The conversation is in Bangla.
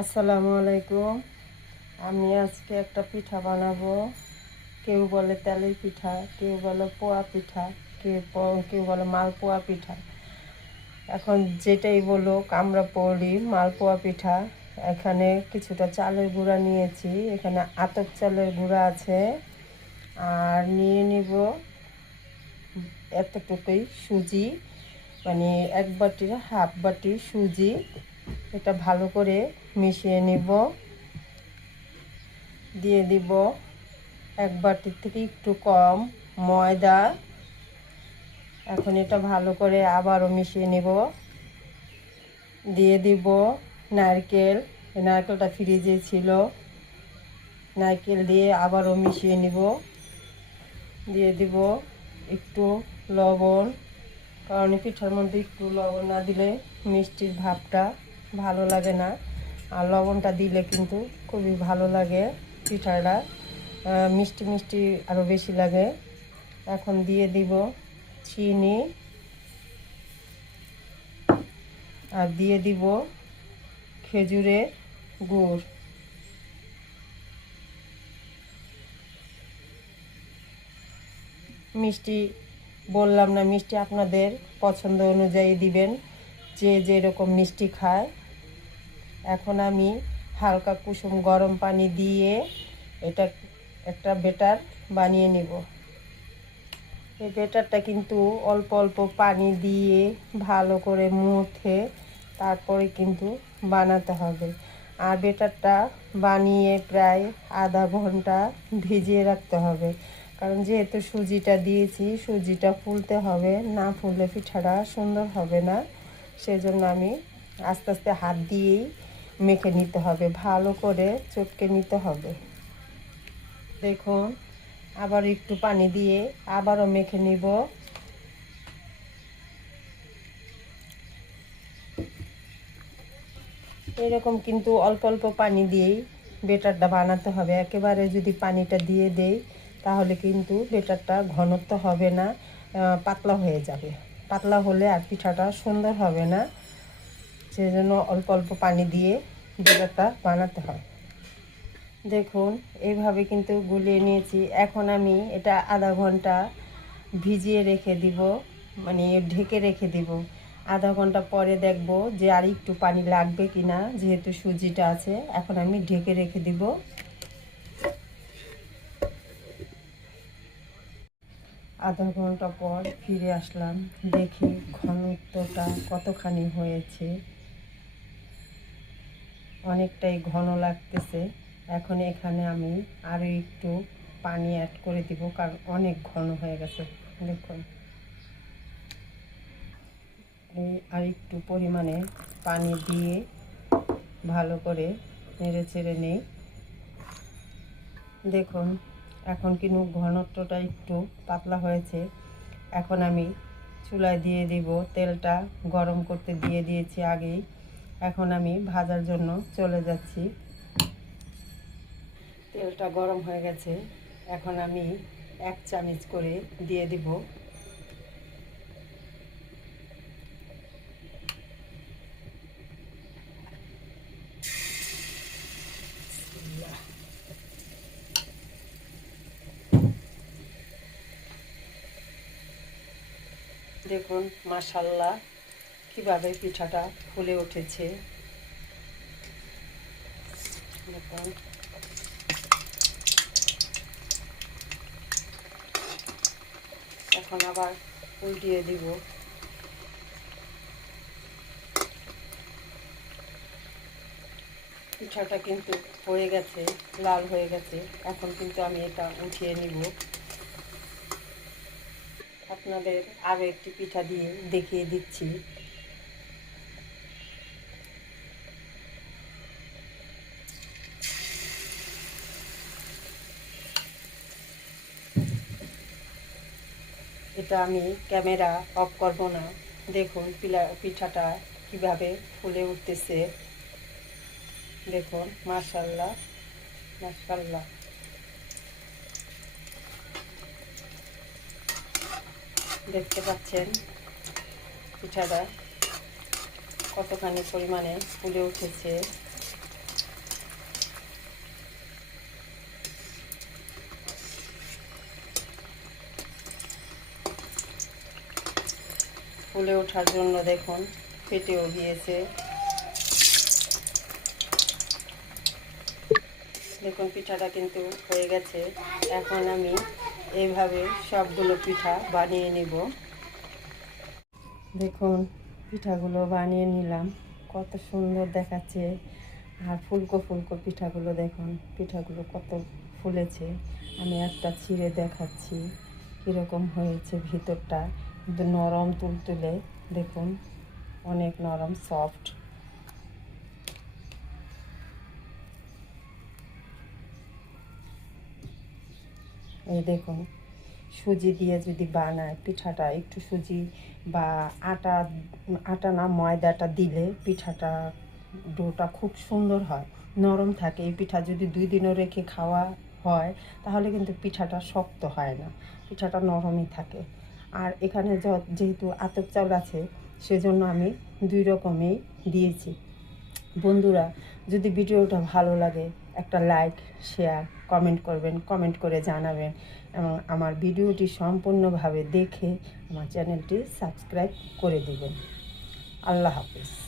আসসালামু আলাইকুম। আমি আজকে একটা পিঠা বানাবো। কেউ বলে তেলের পিঠা, কেউ বলে পোয়া পিঠা, কেউ বলে মালপোয়া পিঠা। এখন যেটাই বলুক আমরা বলি মালপোয়া পিঠা। এখানে কিছুটা চালের গুঁড়া নিয়েছি, এখানে আতপ চালের গুঁড়া আছে, আর নিয়ে নিব এতটুকুই সুজি, মানে এক বাটির হাফ বাটি সুজি। এটা ভালো করে মিশিয়ে নিব। দিয়ে দিব এক বাটির থেকে একটু কম ময়দা। এখন এটা ভালো করে আবারও মিশিয়ে নেব। দিয়ে দিব নারকেল, নারকেলটা ফ্রিজে ছিল, নারকেল দিয়ে আবারও মিশিয়ে নিব। দিয়ে দিব একটু লবণ, কারণ পিঠার মধ্যে একটু লবণ না দিলে মিষ্টির ভাবটা ভালো লাগে না, আর লবণটা দিলে কিন্তু খুবই ভালো লাগে পিঠাটা, মিষ্টি মিষ্টি আরও বেশি লাগে। এখন দিয়ে দিব চিনি, আর দিয়ে দিব খেজুরের গুড়। মিষ্টি বললাম না, মিষ্টি আপনাদের পছন্দ অনুযায়ী দিবেন, যে যেরকম মিষ্টি খায়। এখন আমি হালকা কুসুম গরম পানি দিয়ে এটা একটা ব্যাটার বানিয়ে নিব। এই ব্যাটারটা কিন্তু অল্প অল্প পানি দিয়ে ভালো করে মুথে তারপরে কিন্তু বানাতে হবে। আর ব্যাটারটা বানিয়ে প্রায় আধা ঘন্টা ভিজিয়ে রাখতে হবে, কারণ যেহেতু সুজিটা দিয়েছি সুজিটা ফুলতে হবে, না ফুললে পিঠাটা সুন্দর হবে না। সেজন্য আমি আস্তে আস্তে হাত দিয়েই মেখে নিতে হবে, ভালো করে চটকে নিতে হবে। দেখুন, আবার একটু পানি দিয়ে আবারও মেখে নিব। এরকম কিন্তু অল্প অল্প পানি দিয়েই ব্যাটারটা বানাতে হবে। একেবারে যদি পানিটা দিয়ে দেই তাহলে কিন্তু ব্যাটারটা ঘনত্ব হবে না, পাতলা হয়ে যাবে। পাতলা হলে আর পিঠাটা সুন্দর হবে না, সেজন্য অল্প অল্প পানি দিয়ে ব্যাটারটা বানাতে হয়। দেখুন, এইভাবে কিন্তু গুলিয়ে নিয়েছি। এখন আমি এটা আধা ঘন্টা ভিজিয়ে রেখে দিব, মানে ঢেকে রেখে দিব। আধা ঘন্টা পরে দেখব যে আর একটু পানি লাগবে কি না, যেহেতু সুজিটা আছে। এখন আমি ঢেকে রেখে দিব। আধা ঘন্টা পর ফিরে আসলাম, দেখি ঘনত্বটা কতখানি হয়েছে। অনেকটাই ঘন লাগতেছে। এখন এখানে আমি আরও একটু পানি অ্যাড করে দিব, কারণ অনেক ঘন হয়ে গেছে। দেখুন, আর একটু পরিমাণে পানি দিয়ে ভালো করে নেড়ে চেড়ে নেই। দেখুন, এখন কিন্তু ঘনত্বটা একটু পাতলা হয়েছে। এখন আমি চুলায় দিয়ে দিব, তেলটা গরম করতে দিয়ে দিয়েছি আগেই। এখন আমি ভাজার জন্য চলে যাচ্ছি। তেলটা গরম হয়ে গেছে, এখন আমি 1 চামচ করে দিয়ে দিব। দেখুন মাশাআল্লাহ কিভাবে পিঠাটা ফুলে উঠেছে। দেখুন, এখন আবার উল্টিয়ে দিব। পিঠাটা কিন্তু হয়ে গেছে, লাল হয়ে গেছে। এখন কিন্তু আমি এটা উঠিয়ে নিব। আপনাদের আরও একটি পিঠা দিয়ে দেখিয়ে দিচ্ছি। এটা আমি ক্যামেরা অফ করব না। দেখুন পিঠাটা কিভাবে ফুলে উঠতেছে। দেখুন মাশাআল্লাহ মাশাআল্লাহ। দেখতে পাচ্ছেন পিঠাটা কতখানি পরিমাণে ফুলে উঠেছে। ফুলে ওঠার জন্য দেখুন ফেটেও গিয়েছে। দেখুন পিঠাটা কিন্তু হয়ে গেছে। এখন আমি এইভাবে সবগুলো পিঠা বানিয়ে নিব। দেখুন পিঠাগুলো বানিয়ে নিলাম, কত সুন্দর দেখাচ্ছে। আর ফুলকো ফুলকো পিঠাগুলো দেখুন, পিঠাগুলো কত ফুলেছে। আমি একটা ছিঁড়ে দেখাচ্ছি কীরকম হয়েছে। ভিতরটা কিন্তু নরম তুলতুলে, দেখুন অনেক নরম সফট। এই দেখুন সুজি দিয়ে যদি বানায় পিঠাটা, একটু সুজি বা আটা, আটা না ময়দাটা দিলে পিঠাটা ডোটা খুব সুন্দর হয়, নরম থাকে। এই পিঠা যদি 2 দিনও রেখে খাওয়া হয় তাহলে কিন্তু পিঠাটা শক্ত হয় না, পিঠাটা নরমই থাকে। আর এখানে যেহেতু আতপ চাউল আছে সেজন্য আমি 2 রকমই দিয়েছি। বন্ধুরা, যদি ভিডিওটা ভালো লাগে একটা লাইক, শেয়ার, কমেন্ট করবেন, কমেন্ট করে জানাবেন এবং আমার ভিডিওটি সম্পূর্ণভাবে দেখে আমার চ্যানেলটি সাবস্ক্রাইব করে দেবেন। আল্লাহ হাফেজ।